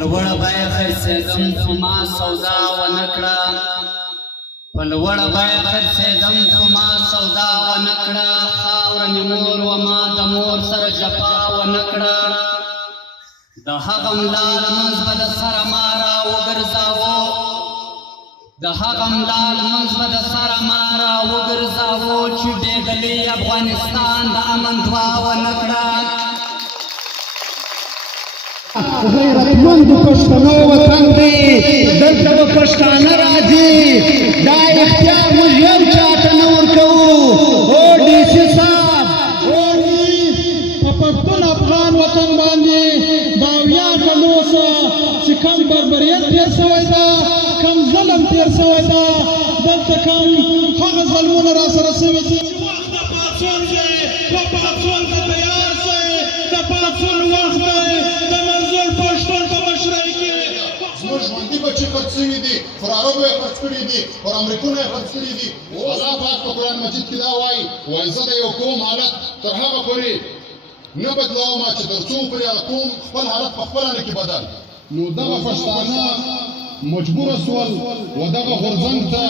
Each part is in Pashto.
لوړه بیه خرڅېدم خو ما سودا ونه کړه په لوړه بیه خرڅېدم خو ما سودا ونه کړه خاوره مې مور وما د مور سره جفا ونه کړه د هغه ملا لمونځ به د سره ما راوګرځاوه د هغه ملا لمونځ به د سره ما راوګرځاوه چې ډېګلې افغانستان د امن دعا ونه کړه غیرتمند پښتنو وطن دی دلته به پښتانه راځي دا اختیار موږ یو چاته نه ورکوو او ډي سي صاحب په پښتون افغان وطن باندې دا ویاړ تلوسه چې کوم بربریت تېر شوی ده کوم ظلم تېر شوی ده دلته کوم هغه ظلمونه را سره شوي دي وخت د پاڅون دی په پاڅون ته تیار شئ د پاڅون وخت دی د منظور پښتون په مشرۍ کې زموږ ژوندي بچي خرڅ شوي دي پر عربو یې خرڅ کړي دي پر امریکونه یې خرڅ کړي دي الله پاک په قرآن مجید کې دا وایي وایي زه د یو قوم حالت تر هغه پورې نه بدلوم چې تر څو پورې هغه قوم خپل حالت په خپله نه کې بدل نو دغه پښتانه مجبوره سول و دغه غورځنګ ته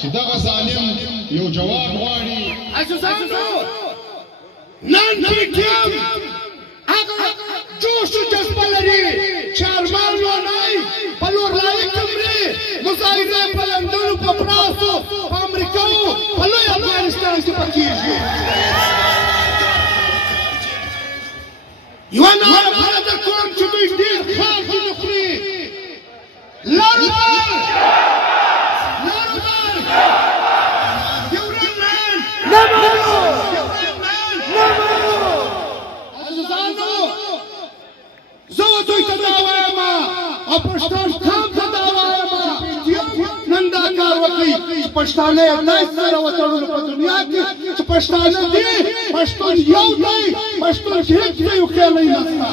چې دغه ظالم یو جواب غواړي عزیزانو نن ټیم هغه جوش و جذبه لري چې ارمان وانای په لور لایق کمرې مظاهره په لندن په فرانسو په امریکا په لوی افغانستان کې پکېږي یوه ناره در کوم چې دوی ډېر خام ځینې خوري لاربر ډیورنډ نه منو عزیزانو زه دوی ته دا وایم او پښتون خام ته دا وایم نن دا کار وکړئ چې پښتانه یې سره وتړلو په دنیا کې چې پښتانه دي پښتون یو دی پښتون هېڅ یو خیالی نشته